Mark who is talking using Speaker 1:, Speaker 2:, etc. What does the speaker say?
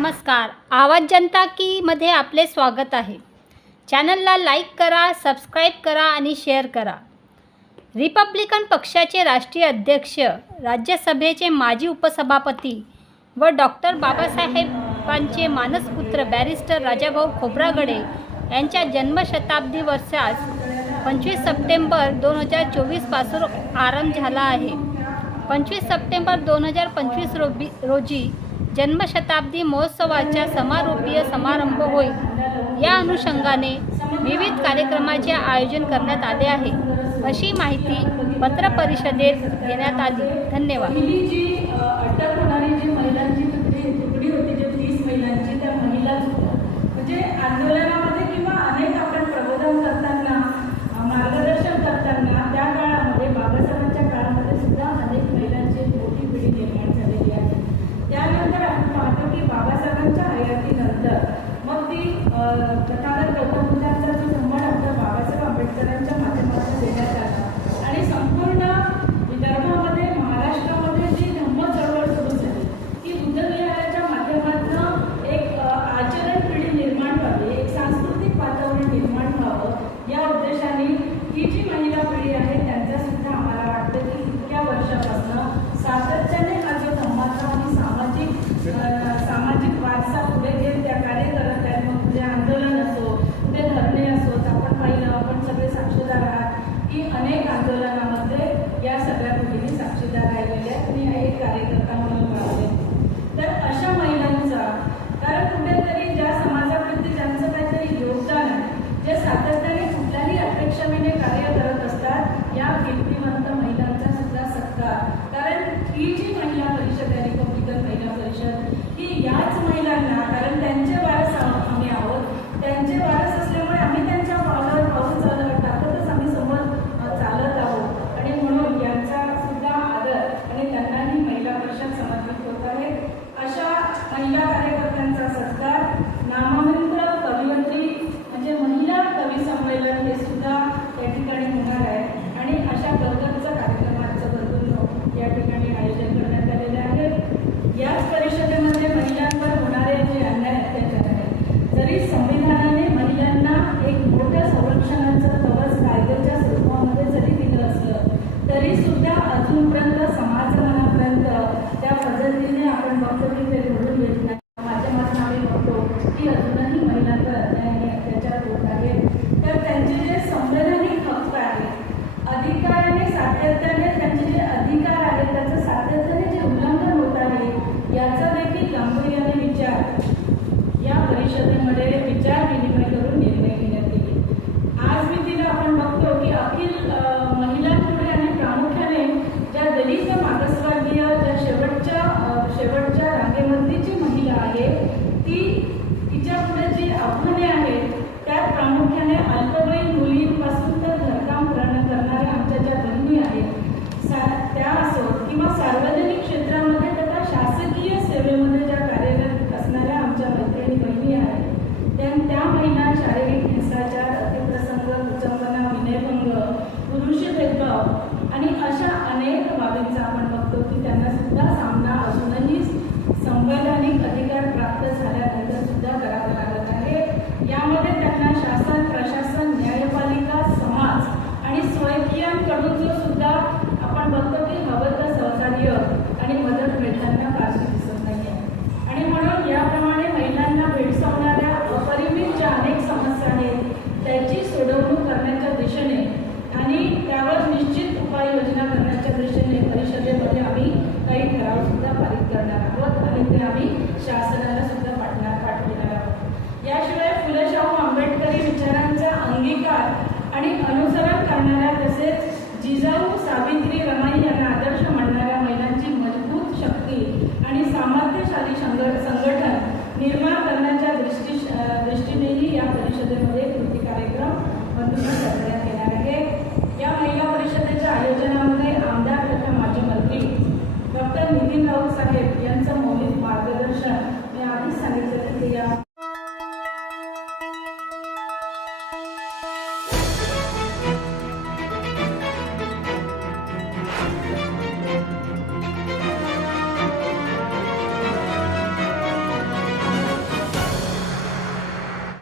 Speaker 1: नमस्कार. आवाज जनता की मध्ये आपले स्वागत आहे. चॅनलला लाईक करा सबस्क्राईब करा आणि शेअर करा. रिपब्लिकन पक्षाचे राष्ट्रीय अध्यक्ष राज्यसभेचे माजी उपसभापती व डॉक्टर बाबासाहेबांचे मानसपुत्र बॅरिस्टर राजाभाऊ खोब्रागडे यांच्या जन्मशताब्दी वर्षास पंचवीस सप्टेंबर दोन हजार चोवीसपासून आरंभ झाला आहे. पंचवीस सप्टेंबर दोन हजार पंचवीस रोबी रोजी जन्मशताब्दी महोत्सवाचा समारोपीय समारंभ होईल या अनुषंगाने विविध कार्यक्रमाचे आयोजन करण्यात आले आहे. अशी माहिती पत्रपरिषदेत देण्यात आली. धन्यवाद
Speaker 2: पहिली जी अ, अटक होणारी जी महिलांची तुकडी तुकडी होती जे तीस महिलांची त्या महिलाच होत्या म्हणजे आंदोलनामध्ये किंवा अनेक आपण प्रबोधन करताना अ, मार्गदर्शन करताना त्या काळामध्ये बाबासाहेबांच्या काळामध्ये सुद्धा अनेक महिलांची एक मोठी पिढी निर्माण झालेली आहे त्यानंतर आपण पाहतो की बाबासाहेबांच्या हयातीनंतर मग ती अ, तथागत गौतम बुद्धांचा जो धम्म डॉक्टर बाबासाहेब आंबेडकरांच्या माध्यमातून देण्यात आला आणि संपूर्ण विदर्भामध्ये महाराष्ट्रामध्ये जी धम्म चळवळ सुरू झाली की बुद्धविहाराच्या माध्यमातून एक अ, आचरण पिढी निर्माण व्हावी एक सांस्कृतिक वातावरण निर्माण व्हावं या उद्देशाने ही जी महिला पिढी आहे त्यांचा सुद्धा आम्हाला वाटतं की इतक्या वर्षापासून सातत्याने हा जो धम्माचा आणि सामाजिक सामाजिक वारसा पुढे घेत त्या कार्य करत आहेत मग पुढे आंदोलन असो ते धरणे असोत आपण पाहिलं आपण सगळे साक्षीदार आहात. की अनेक आंदोलनामध्ये या सगळ्या पिढीने साक्षीदार राहिलेले आहेत. आणि एक कार्यकर्ता म्हणून राहिले तर अशा महिलांचा कारण कुठेतरी ज्या समाजाप्रती ज्यांचं काहीतरी योगदान आहे जे सातत्याने कुठल्याही अपेक्षेने कार्य करत असतात बुद्धिमंत महिलांचा सुद्धा सत्कार. कारण ही जी महिला परिषद आहे रिपब्लिकन महिला परिषद ही याच महिलांना कारण त्यांचे वारस आम्ही आहोत. त्यांचे वारस असल्यामुळे आम्ही त्यांच्या पावलावर पाऊल चालत टाकतच आम्ही समोर चालत आहोत. आणि म्हणून यांचा सुद्धा आदर आणि त्यांनाही महिला परिषद समर्पित होत आहे. अशा महिला कार्यकर्त्या सत्कार नामवंत कवियत्री म्हणजे महिला कवी संमेलन हे सुद्धा या ठिकाणी होणार आहे आणि अशा गदगदचं कार्यक्रमाचं भरपूर या ठिकाणी आयोजन करण्यात आलेले आहे याच परिषदेमध्ये महिलांवर होणारे जे अन्याय अत्याचार आहेत जरी संविधानाने महिलांना एक मोठ्या संरक्षणाचं कवच कायद्याच्या स्वरूपामध्ये जरी दिलं असलं तरी सुद्धा अजूनपर्यंत समाजमनापर्यंत त्या पद्धतीने आपण बघतो की ते घडून येत नाही माध्यमातून आम्ही बघतो की अजूनही महिलांवर अन्याय आणि अत्याचार होत आहेत तर त्यांचे जे संवैधानिक हक्क आहेत अधिकाराने सातत्याने त्यांचे जे अधिकार आहेत त्याचं सातत्याने जे उल्लंघन होत आहे याचा देखील गांभीर्याने विचार या परिषदेमध्ये विचार विनिमय करून निर्णय घेण्यात येईल. आज मितीला आपण बघतो की अखिल महिलांपुढे आणि प्रामुख्याने ज्या दलित मागासवर्गीय ज्या शेवटच्या शेवटच्या रांगेमधली जी महिला आहे ती तिच्या पुढे जी आव्हाने महिला शारीरिक हिंसाचार अतिप्रसंग कुचंबना विनयभंग पुरुष भेदभाव आणि अशा अनेक बाबींचा आपण बघतो की त्यांना सुद्धा उपाययोजना करण्याच्या दृष्टीने परिषदेमध्ये आम्ही काही ठराव सुद्धा पारित करणार आहोत. आणि ते आम्ही शासनाला सुद्धा पाठणार पाठविणार आहोत. याशिवाय फुलशाहू आंबेडकरी विचारांचा अंगीकार आणि अनुसरण करणाऱ्या तसेच जिजाऊ सावित्री रमाई यांना आदर्श मानणाऱ्या महिलांची मजबूत शक्ती आणि सामर्थ्यशाली संघटन निर्माण करण्याच्या दृष्टी दृष्टीनेही या परिषदेमध्ये कृती कार्यक्रम बंधून करण्यात येणार आहे. pasajeros.